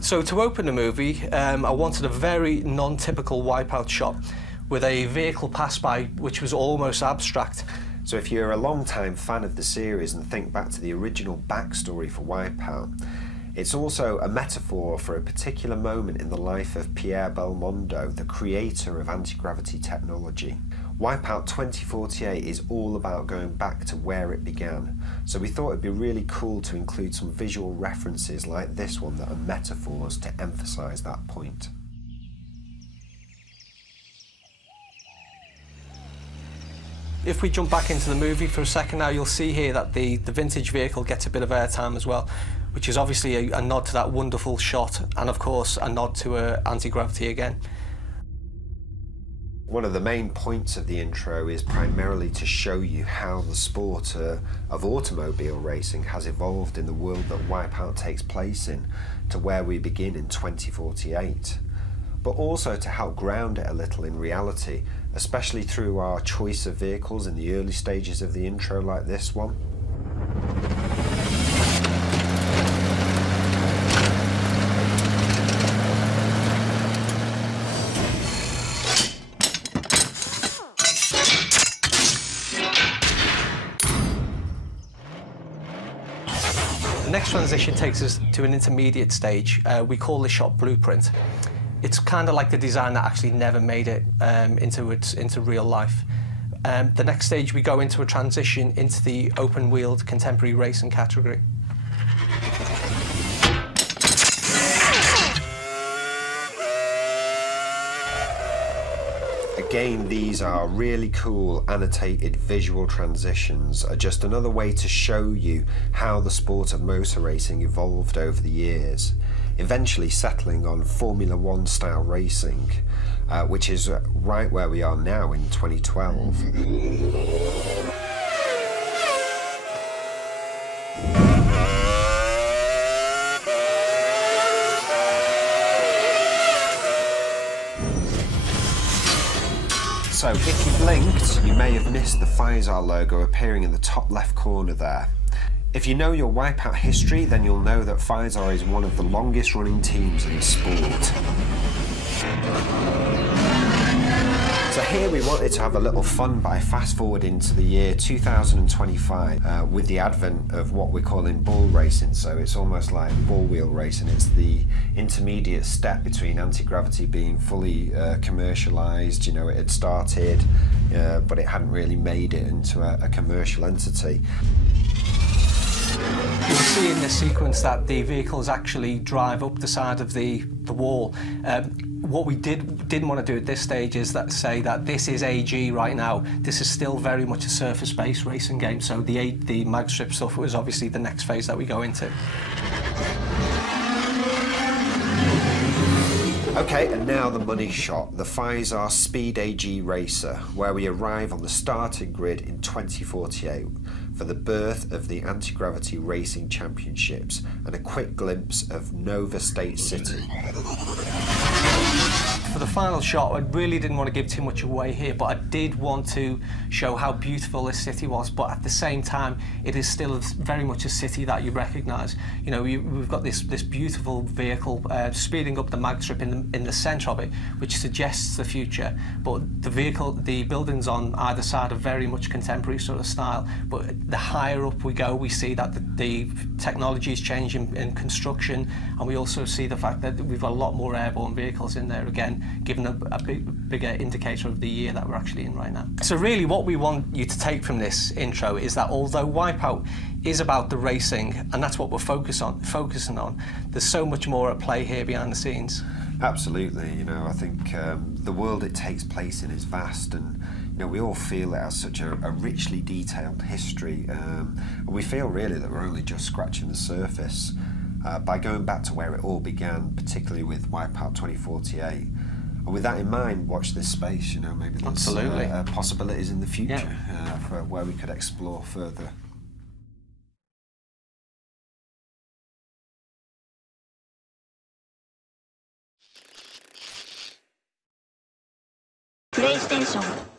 So to open the movie, I wanted a very non-typical WipEout shot with a vehicle pass by which was almost abstract. So if you're a long-time fan of the series and think back to the original backstory for WipEout, it's also a metaphor for a particular moment in the life of Pierre Belmondo, the creator of anti-gravity technology. WipEout 2048 is all about going back to where it began, so we thought it'd be really cool to include some visual references like this one that are metaphors to emphasise that point. If we jump back into the movie for a second now, you'll see here that the vintage vehicle gets a bit of airtime as well, which is obviously a nod to that wonderful shot, and of course a nod to anti-gravity again. One of the main points of the intro is primarily to show you how the sport of automobile racing has evolved in the world that WipEout takes place in, to where we begin in 2048. But also to help ground it a little in reality, especially through our choice of vehicles in the early stages of the intro like this one. The next transition takes us to an intermediate stage. We call this shot Blueprint. It's kind of like the design that actually never made it into real life. The next stage, we go into a transition into the open-wheeled contemporary racing category. Again, these are really cool annotated visual transitions, just another way to show you how the sport of motor racing evolved over the years, eventually settling on Formula One style racing, which is right where we are now in 2012. So if you blinked, you may have missed the Pfizer logo appearing in the top left corner there. If you know your WipEout history, then you'll know that Pfizer is one of the longest running teams in the sport. So here we wanted to have a little fun by fast forwarding to the year 2025 with the advent of what we're calling ball racing. So it's almost like ball wheel racing. It's the intermediate step between anti-gravity being fully commercialised. You know, it had started, but it hadn't really made it into a commercial entity. You'll see in this sequence that the vehicles actually drive up the side of the wall. What we didn't want to do at this stage is say that this is AG right now. This is still very much a surface-based racing game, so the mag strip stuff was obviously the next phase that we go into. Okay, and now the money shot, the Pfizer Speed AG Racer, where we arrive on the starting grid in 2048 for the birth of the Anti-Gravity Racing Championships and a quick glimpse of Nova State City. For the final shot, I really didn't want to give too much away here, but I did want to show how beautiful this city was, but at the same time, it is still very much a city that you recognise. You know, we've got this beautiful vehicle speeding up the mag strip in the centre of it, which suggests the future, but the buildings on either side are very much contemporary sort of style, but the higher up we go, we see that the technology is changing in construction, and we also see the fact that we've got a lot more airborne vehicles in there, again, giving a bigger indicator of the year that we're actually in right now. So really what we want you to take from this intro is that although WipEout is about the racing, and that's what we're focusing on, there's so much more at play here behind the scenes. Absolutely, you know, I think the world it takes place in is vast, and you know, we all feel it has such a richly detailed history, and we feel really that we're only just scratching the surface by going back to where it all began, particularly with WipEout 2048. And with that in mind, watch this space, you know, maybe there's possibilities in the future for where we could explore further. ステーション